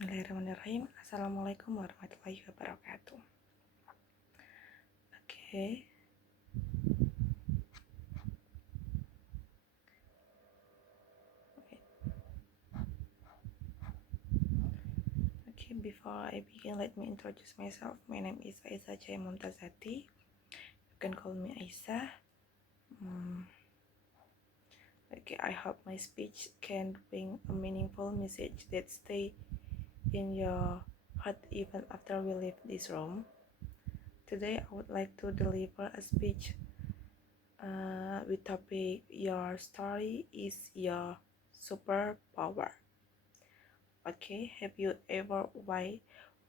Bismillahirrahmanirrahim. Assalamualaikum warahmatullahi wabarakatuh. Okay. Okay, before I begin, let me introduce myself. My name is AISYAH. You can call me AISYAH. Okay, I hope my speech can bring a meaningful message that stay in your heart even after we leave this room. Today, I would like to deliver a speech with topic "Your story is your superpower." Okay, have you ever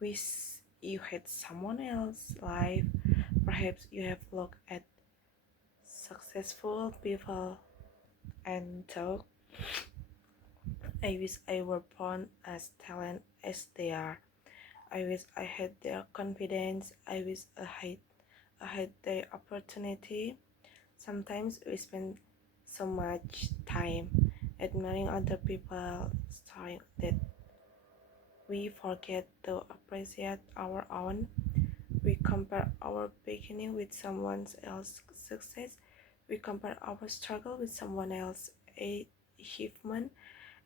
wish you had someone else's life? Perhaps you have looked at successful people and thought, I wish I were born as talented as they are. I wish I had their confidence. I wish I had their opportunity. Sometimes we spend so much time admiring other people's story that we forget to appreciate our own. We compare our beginning with someone else's success. We compare our struggle with someone else's achievement,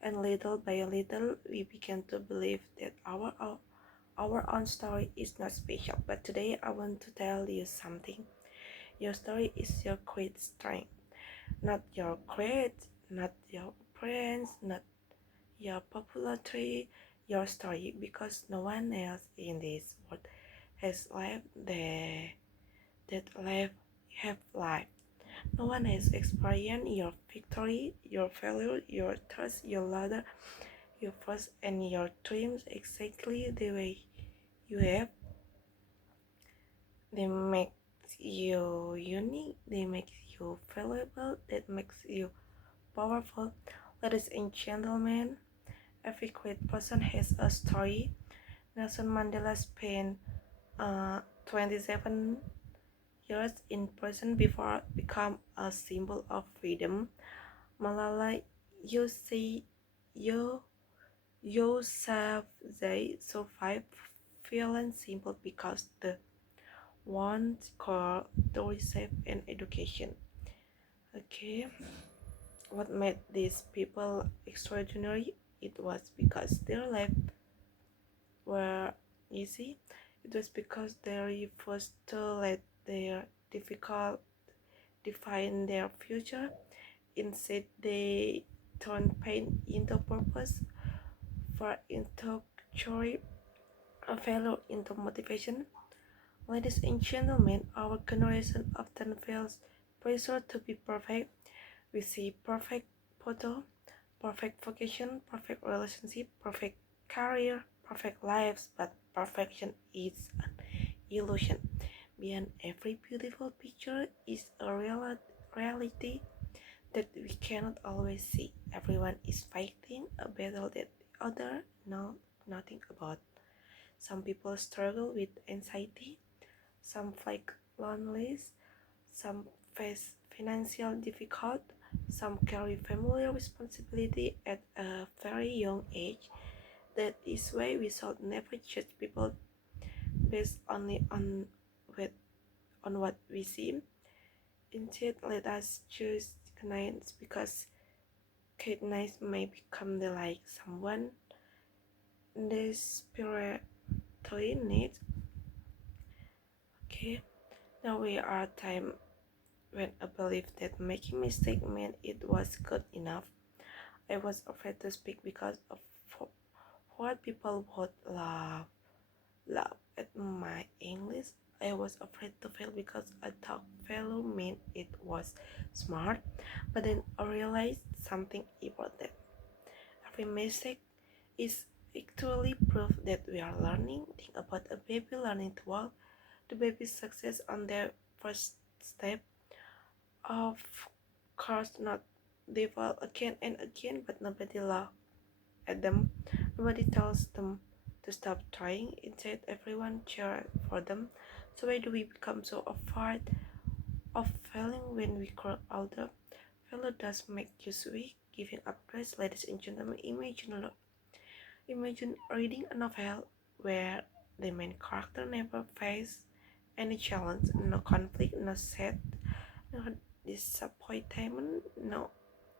and little by little, we begin to believe that our own story is not special. But today, I want to tell you something. Your story is your great strength, not your grades, not your friends, not your popularity, your story, because no one else in this world has lived that life you have lived. No one has experienced your victory, your failure, your trust, your ladder, your first and your dreams exactly the way you have. They make you unique, they make you valuable, that makes you powerful. Ladies and gentlemen, every great person has a story. Nelson Mandela spent 27 years in prison before become a symbol of freedom. Malala Yousafzai survived violence simply because the one called to receive an education. Okay, what made these people extraordinary? It was because their lives were easy. It was because they refused to let their difficult define their future. Instead, they turned pain into purpose, fear into joy, a failure into motivation. Ladies and gentlemen, our generation often feels pressure to be perfect. We see perfect photo, perfect vocation, perfect relationship, perfect career, perfect lives, but perfection is an illusion. Behind every beautiful picture is a reality that we cannot always see. Everyone is fighting a battle that the other know nothing about. Some people struggle with anxiety, some feel loneliness, some face financial difficult, some carry family responsibility at a very young age. That is why we should never judge people based only on what we see. Instead, let us choose kindness, because kindness may become the like someone desperately needs. Okay, now we are time when I believed that making mistake meant it was good enough. I was afraid to speak because of what people would laugh at my English. I was afraid to fail because I thought failure meant it was smart. But then I realized something important. Every mistake is actually proof that we are learning. Think about a baby learning to walk. The baby's success on their first step. Of course not. They fall again and again, but nobody laughs at them. Nobody tells them to stop trying. Instead, everyone cheers for them. So why do we become so afraid of failing when we grow older? Failure does make you weak. Giving up grace, ladies and gentlemen. Imagine Imagine reading a novel where the main character never faces any challenge, no conflict, no sad, no disappointment, no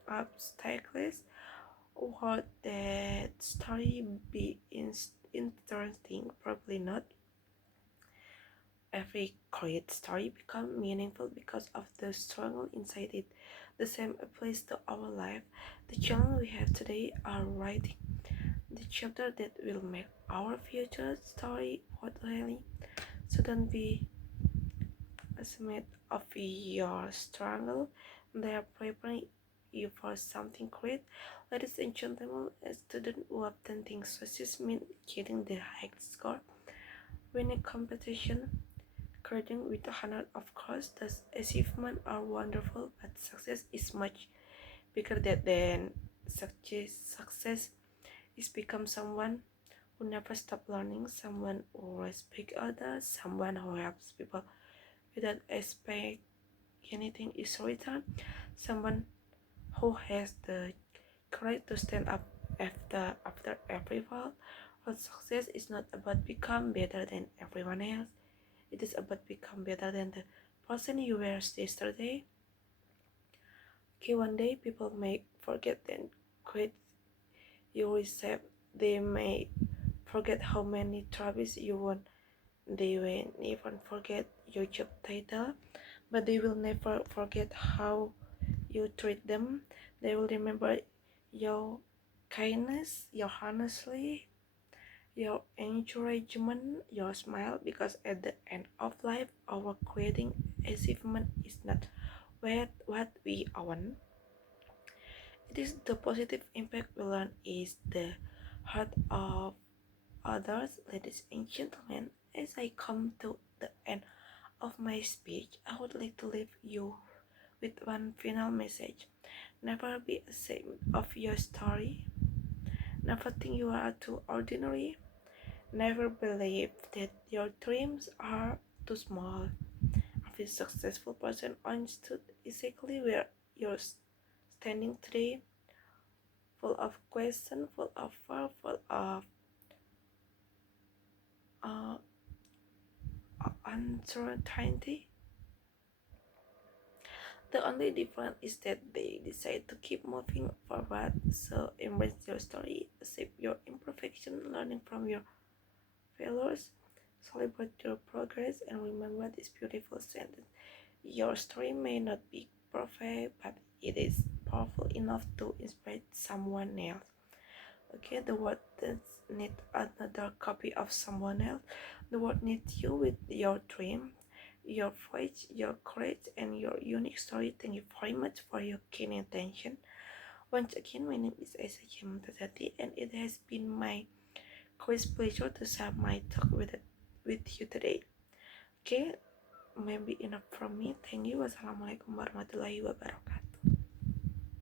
obstacles. Would that story be interesting? Probably not. Every great story becomes meaningful because of the struggle inside it. The same applies to our life. The challenge we have today are writing the chapter that will make our future story worthwhile. Shouldn't be ashamed of your struggle. They are preparing you for something great. Ladies and gentlemen, a student who often thinks success means getting the highest score, winning competition, graduating with a honor. Of course, those achievements are wonderful, but success is much bigger than success. Success is become someone who never stop learning, someone who respects others, someone who helps people without expect anything is returned, someone who has the courage to stand up after every fall. But success is not about become better than everyone else. It is about become better than the person you were yesterday. Okay, one day people may forget then quit you receive. They may forget how many trophies you won. They will even forget your job title, but they will never forget how you treat them. They will remember your kindness, your honesty, your encouragement, your smile, because at the end of life, our creating achievement is not what we own. It is the positive impact we learn is the heart of others. Ladies and gentlemen, as I come to the end of my speech, I would like to leave you with one final message. Never be ashamed of your story. Never think you are too ordinary. Never believe that your dreams are too small. Every successful person understood exactly where you're standing today, full of questions, full of fear, full of uh, uncertainty. The only difference is that they decide to keep moving forward. So embrace your story, accept your imperfection, learning from your failures, celebrate your progress, and remember this beautiful sentence. Your story may not be perfect, but it is powerful enough to inspire someone else. Okay, the world does need another copy of someone else. The world needs you with your dream, your voice, your courage, and your unique story. Thank you very much for your keen attention. Once again, my name is AISYAH, and it has been my great pleasure to share my talk with you today. Okay, maybe enough from me. Thank you. Wassalamualaikum warahmatullahi wabarakatuh.